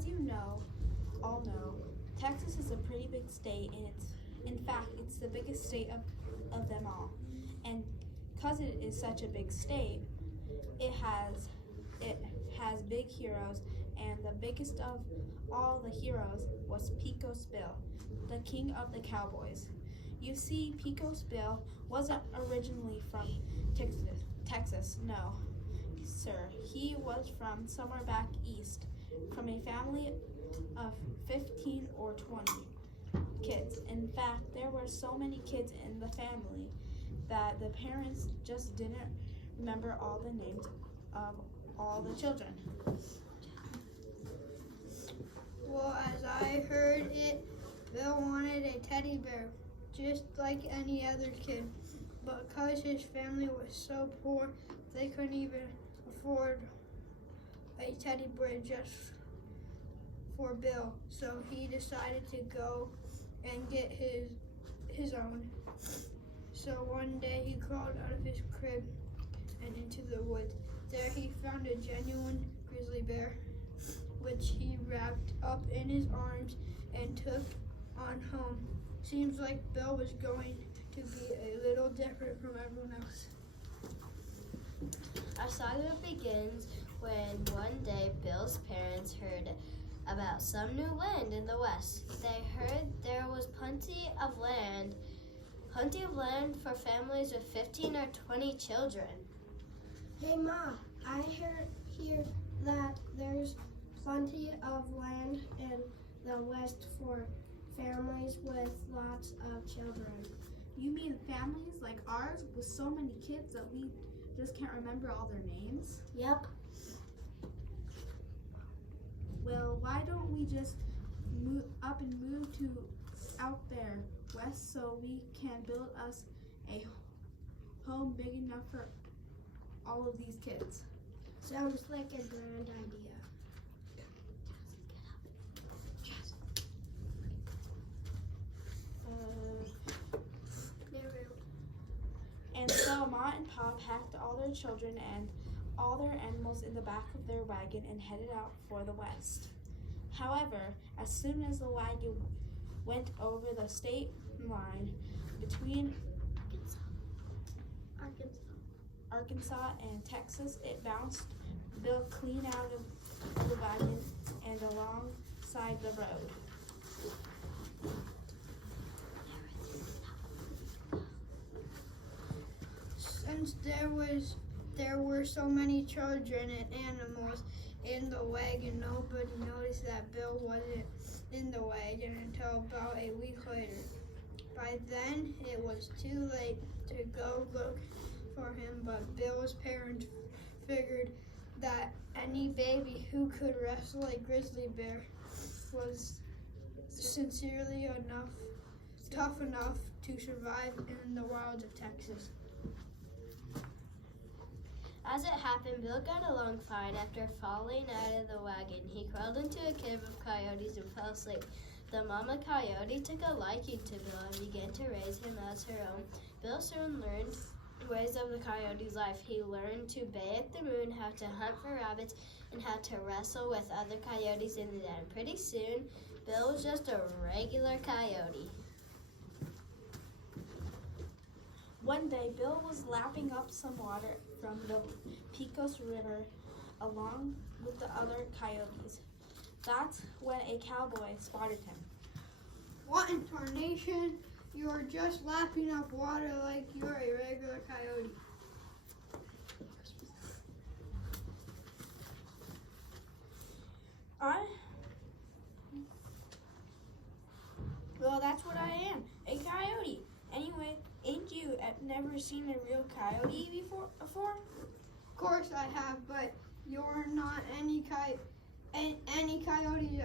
As you all know, Texas is a pretty big state, and in fact, it's the biggest state of them all. And because it is such a big state, it has big heroes, and the biggest of all the heroes was Pecos Bill, the king of the cowboys. You see, Pecos Bill wasn't originally from Texas, no, sir. He was from somewhere back east, from a family of 15 or 20 kids. In fact, there were so many kids in the family that the parents just didn't remember all the names of all the children. Well, as I heard it, Bill wanted a teddy bear, just like any other kid. But because his family was so poor, they couldn't even afford a teddy bear just for Bill. So he decided to go and get his own. So one day he crawled out of his crib and into the woods. There he found a genuine grizzly bear, which he wrapped up in his arms and took on home. Seems like Bill was going to be a little different from everyone else. Our saga begins when one day Bill's parents heard about some new land in the west. They heard there was plenty of land for families with 15 or 20 children. Hey Ma, I hear that there's plenty of land in the west for families with lots of children. You mean families like ours with so many kids that we just can't remember all their names? Yep. Well, why don't we just move up and move to out there west so we can build us a home big enough for all of these kids? Sounds like a grand idea. And so Ma and Pa packed all their children and all their animals in the back of their wagon and headed out for the west. However, as soon as the wagon went over the state line between Arkansas and Texas, it bounced Bill clean out of the wagon and alongside the road. Since there were so many children and animals in the wagon, nobody noticed that Bill wasn't in the wagon until about a week later. By then, it was too late to go look for him, but Bill's parents figured that any baby who could wrestle a grizzly bear was tough enough to survive in the wilds of Texas. As it happened, Bill got along fine. After falling out of the wagon, he crawled into a cave of coyotes and fell asleep. The mama coyote took a liking to Bill and began to raise him as her own. Bill soon learned ways of the coyote's life. He learned to bay at the moon, how to hunt for rabbits, and how to wrestle with other coyotes in the den. Pretty soon, Bill was just a regular coyote. One day, Bill was lapping up some water from the Pecos River along with the other coyotes. That's when a cowboy spotted him. What in tarnation? You're just lapping up water like you're a regular coyote. Well, that's what I am, a coyote. Anyway, ain't you never seen a real coyote before? Of course I have, but you're not any coyote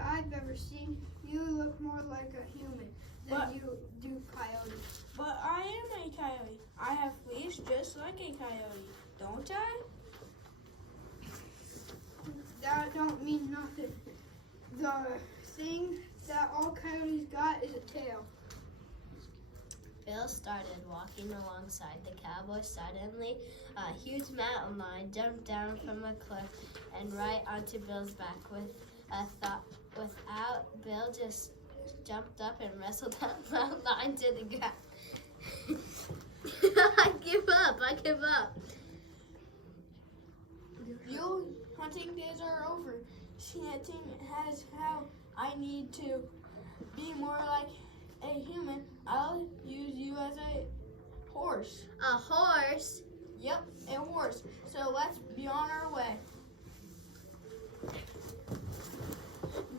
I've ever seen. You look more like a human than you do coyote. But I am a coyote. I have fleas just like a coyote, don't I? That don't mean nothing. The thing that all coyotes got is a tail. Bill started walking alongside the cowboy. Suddenly, a huge mountain lion jumped down from a cliff and right onto Bill's back. With a without, Bill just jumped up and wrestled that mountain lion to the ground. I give up. Your hunting days are over. Chanting has how I need to be more like a human. I'll use you as a horse. A horse? Yep, a horse. So let's be on our way.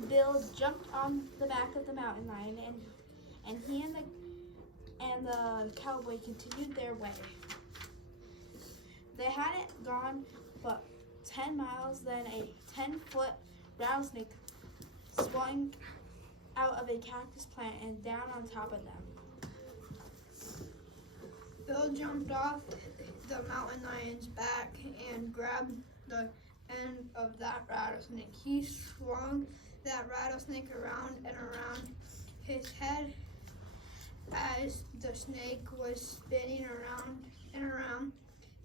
Bill jumped on the back of the mountain lion, and he and the cowboy continued their way. They hadn't gone but 10 miles, then a 10-foot rattlesnake swung out of a cactus plant and down on top of them. Bill jumped off the mountain lion's back and grabbed the end of that rattlesnake. He swung that rattlesnake around and around his head. As the snake was spinning around and around,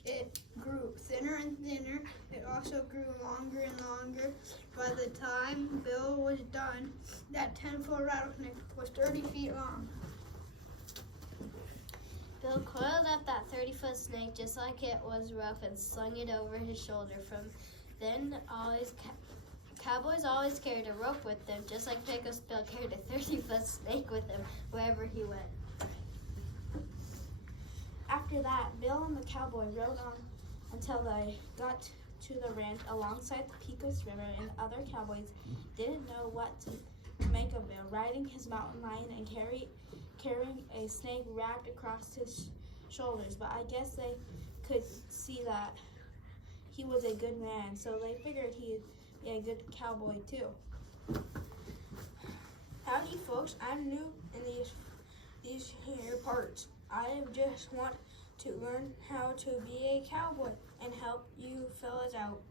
it grew thinner and thinner. It also grew longer and longer. By the time Bill was done, that 10-foot rattlesnake was 30 feet long. Bill coiled up that 30-foot snake just like it was rough and slung it over his shoulder. From then, cowboys always carried a rope with them, just like Pecos Bill carried a 30-foot snake with him wherever he went. After that, Bill and the cowboy rode on until they got to the ranch alongside the Pecos River, and other cowboys didn't know what to make of Bill, riding his mountain lion and carrying a snake wrapped across his shoulders. But I guess they could see that he was a good man, so they figured he'd be a good cowboy too. Howdy, folks. I'm new in these here parts. I just want to learn how to be a cowboy and help you fellas out.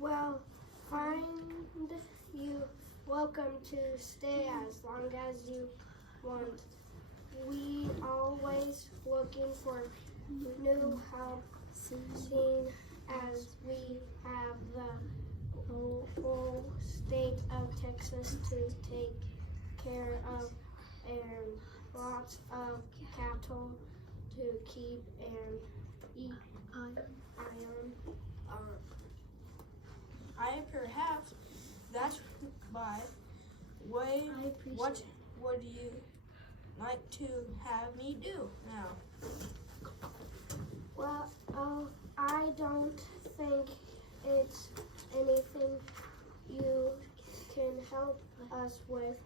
Well, find you welcome to stay as long as you want. We always looking for new help, seeing as we have the whole state of Texas to take care of and lots of cattle to keep and eat on. Perhaps that's why. What would you like to have me do now? Well, I don't think it's anything you can help us with.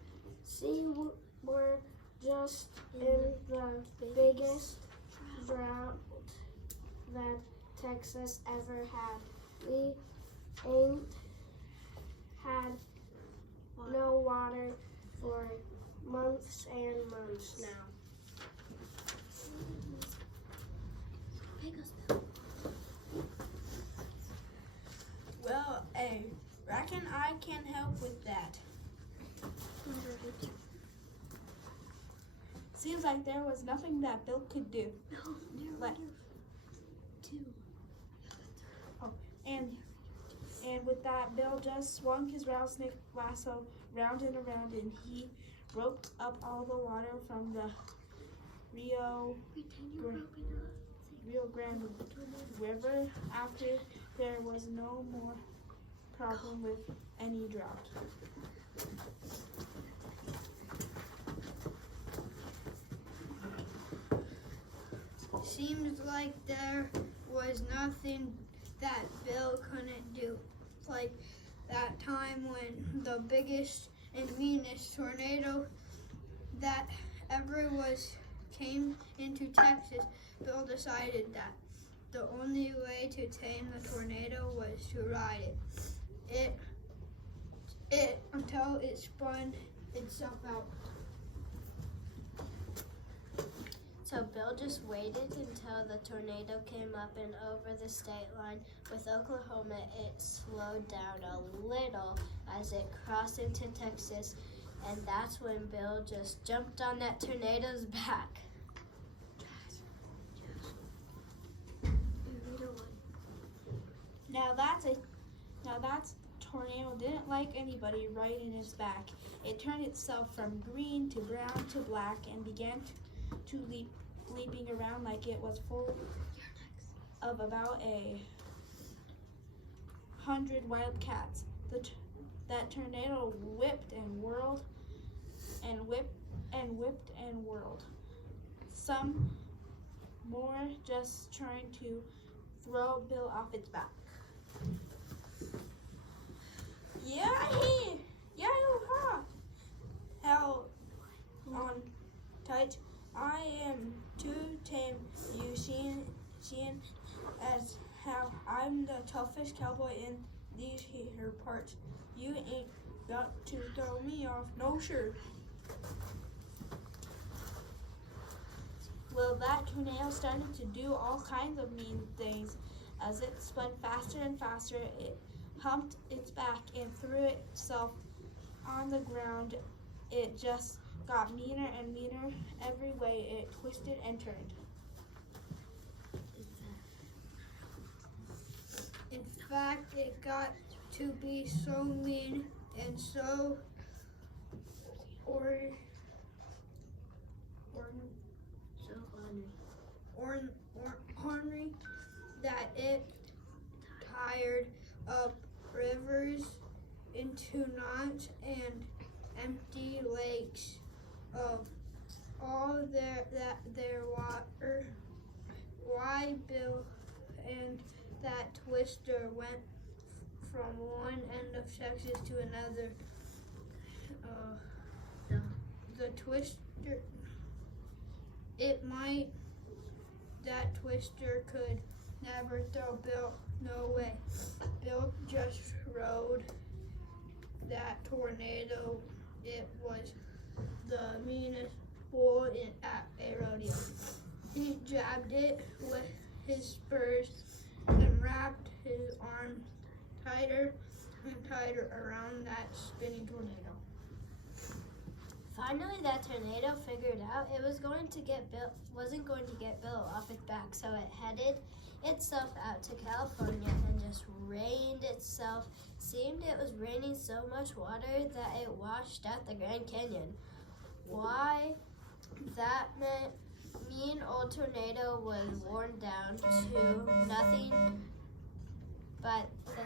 See, we're just in the biggest drought that Texas ever had. We ain't had no water for months and months now. Well, I reckon I can help with that. Seems like there was nothing that Bill could do. And with that, Bill just swung his rattlesnake lasso round and around, and he roped up all the water from the Rio Grande River. After there was no more problem with any drought. Seems like there was nothing that Bill couldn't do. Like that time when the biggest and meanest tornado that ever came into Texas, Bill decided that the only way to tame the tornado was to ride it until it spun itself out. So Bill just waited until the tornado came up and over the state line with Oklahoma. It slowed down a little as it crossed into Texas, and that's when Bill just jumped on that tornado's back. Now that's tornado didn't like anybody riding its back. It turned itself from green to brown to black and began to leaping around like it was full of about 100 wild cats. That tornado whipped and whirled and whipped and whipped and whirled. Some more just trying to throw Bill off its back. Yahoo! How on tight. I am too tame. You seeing as how I'm the toughest cowboy in these here parts. You ain't got to throw me off, no sure. Well, that tornado started to do all kinds of mean things. As it spun faster and faster, it humped its back and threw itself on the ground. It just got meaner and meaner every way it twisted and turned. In fact, it got to be so mean and so ornery that it tired up rivers into knots and empty lakes of all their water. Why Bill and that twister went from one end of Texas to another. The twister, that twister could never throw Bill, no way. Bill just rode that tornado. It was the meanest bull at a rodeo. He jabbed it with his spurs and wrapped his arm tighter and tighter around that spinning tornado. Finally, that tornado figured out it wasn't going to get Bill off its back, so it headed itself out to California and just rained itself. Seemed it was raining so much water that it washed out the Grand Canyon. Why? That mean old tornado was worn down to nothing but the